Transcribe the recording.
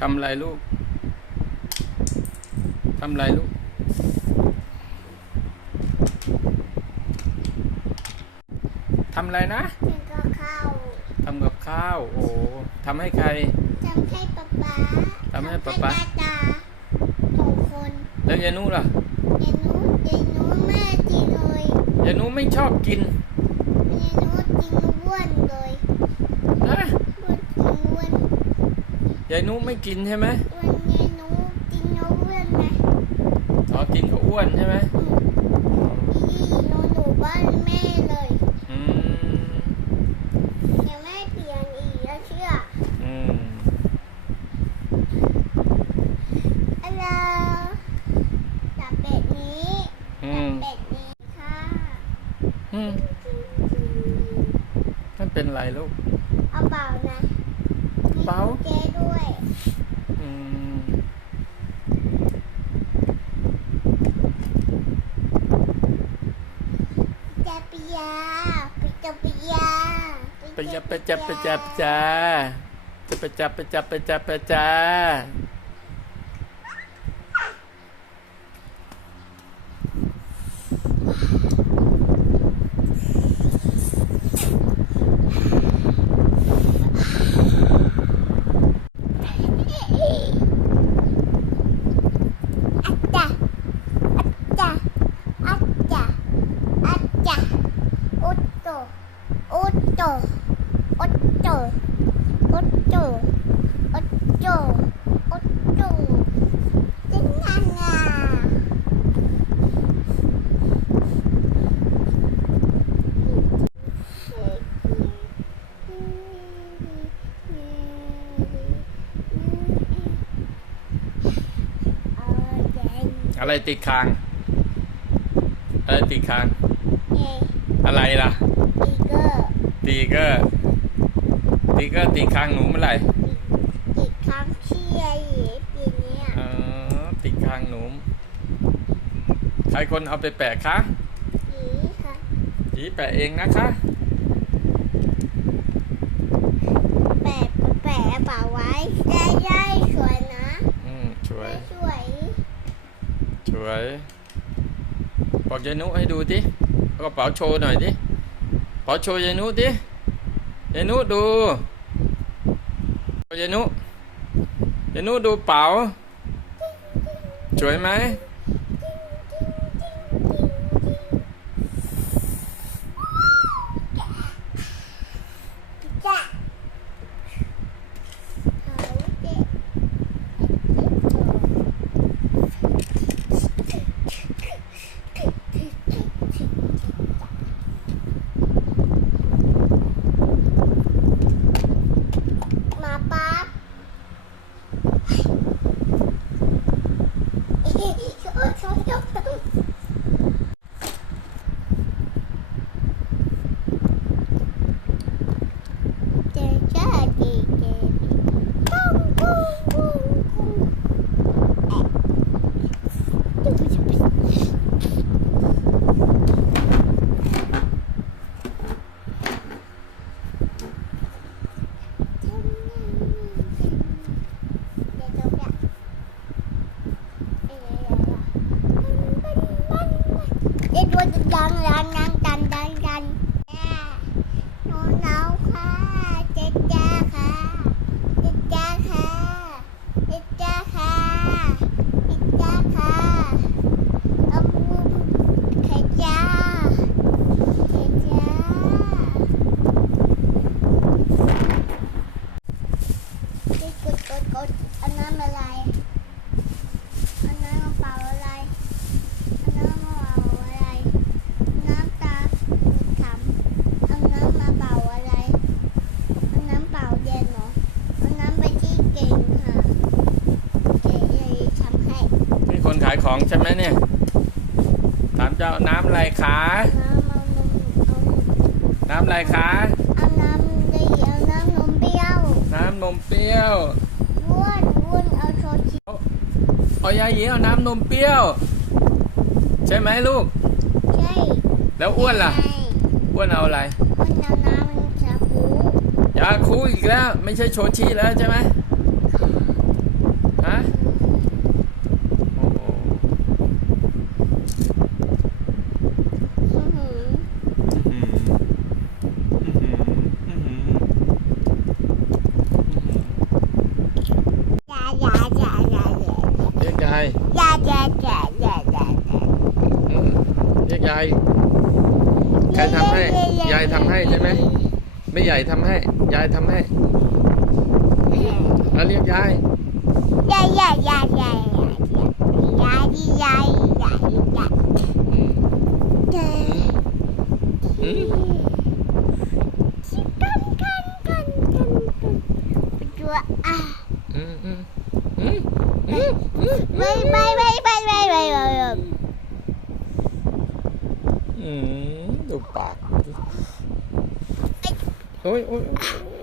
ทำอะไรลูก ทำอะไรลูก ทำอะไรนะฉันก็เข้าทำกับข้าว โอ้ทำให้ใคร ทำให้ป๊าป๊าทำให้ป๊าป๊าทำให้ตาสองคน แล้วยายนุล่ะเยนุเยนุแม่จีเลยยายนุไม่ชอบกินเยนุกินอ้วนเลย นะ อ้วนกินอ้วน ยายนุไม่กินใช่ไหมอ้วนเยนุกินอ้วนไหมอ๋อกินก็อ้วนใช่ไหมอีหนูหนูบ้านแม่เลยอืมยังไม่เปลี่ยนอีกแล้วเชื่ออืมอะไรจับเป็ดนี้อืจัมบเป็ดนี้ค่ะอืมมันเป็นไรลูกเอาเปล่านะ เปล่ามีกุญแจด้วยอืมจะปิยาปิจาปิยาไปจับไปจับไปจับจ้าจะไปจับไปจับไปจับไปจ้า อัจจะอัจจะอัจจะอัจจะอุตโตอุตโตอุตโตอุตโตอุตโตอุตโตจิงงางา อะไรติดคาง อะไรติดคาง อะไรล่ะ ตีเกอร์ตีเกอร์ติดคางหนูเมื่อไหร่อีกครั้งเชียร์หยีปีเนี้ยอ๋อติดคางหนูใครคนเอาไปแปะคะหยีค่ะหยีแปะเองนะคะ แปะแปะเป่าไว้ได้ได้สวยนะ อืมช่วย ได้สวย ช่ วย บอกยายนุให้ดูดิกระเป๋าโชว์หน่อยดิขอโชว์ยายนุดิยายนุดูยายนุยายนุดูเป๋าสวยไหม จ้ะเอาเด็กมาปั๊บ เจจ้าเจเจปุ้งปุ้งปุ้งปุ้งแอะดูจะเป็นเดี๋ยวจะแบบเอ๊ะเดี๋ยวตัวจะดังดังดังดังดังดังแย่หนูหนาวค่ะเจ๊จ้าค่ะเจ๊จ้าค่ะเจ๊จ้าค่ะเจ๊จ้าค่ะเอาบุ้มไข่จ้าไข่จ้าเจ๊กดกดกดอันนั้นอะไรอันนั้นกระเป๋าอะไรอันนั้นกระเป๋าอะไร น้ำตาขำเอาน้ำมาเป่าอะไรเอาน้ำเป่าเย็นเหรอเอาน้ำไปที่เก่งค่ะเก๋เลยทำให้ นี่คนขายของใช่ไหมเนี่ย ถามเจ้าน้ำอะไรคะน้ำเอานมเอาน้ำอะไรคะ เอาน้ำดีเอาน้ำนมเปรี้ยวน้ำนมเปรี้ยวว้วนว้วนเอาโชชิเอายายหยีเอาน้ำนมเปรี้ยว ใช่ไหมลูก ใช่แล้วอ้วนล่ะ ใช่อ้วนเอาอะไรอ้วนเอาน้ำมันชาคูยาคูอีกแล้ว ไม่ใช่โชชีแล้วใช่ไหมใช่ อืม น้ำนมนมนม น้ำนมนม นม เปรี้ยว นมนม ใช่ไหม ยายยายยายยาย อืมเรี ยกยายใครทำให้ ยายทำให้ใช่ไหมไม่ใหญ่ทำให้ ยายทำให้แล้วเรียกยาย ยายยายยายยายยายยายยายยายอืมยายอืมกันกันกันกันตัวอะอืมอืมอืมอืมอืมไปไปไปไปไปไปไป อืม ดูปาก โอ้ยโอ้ยโอ้ย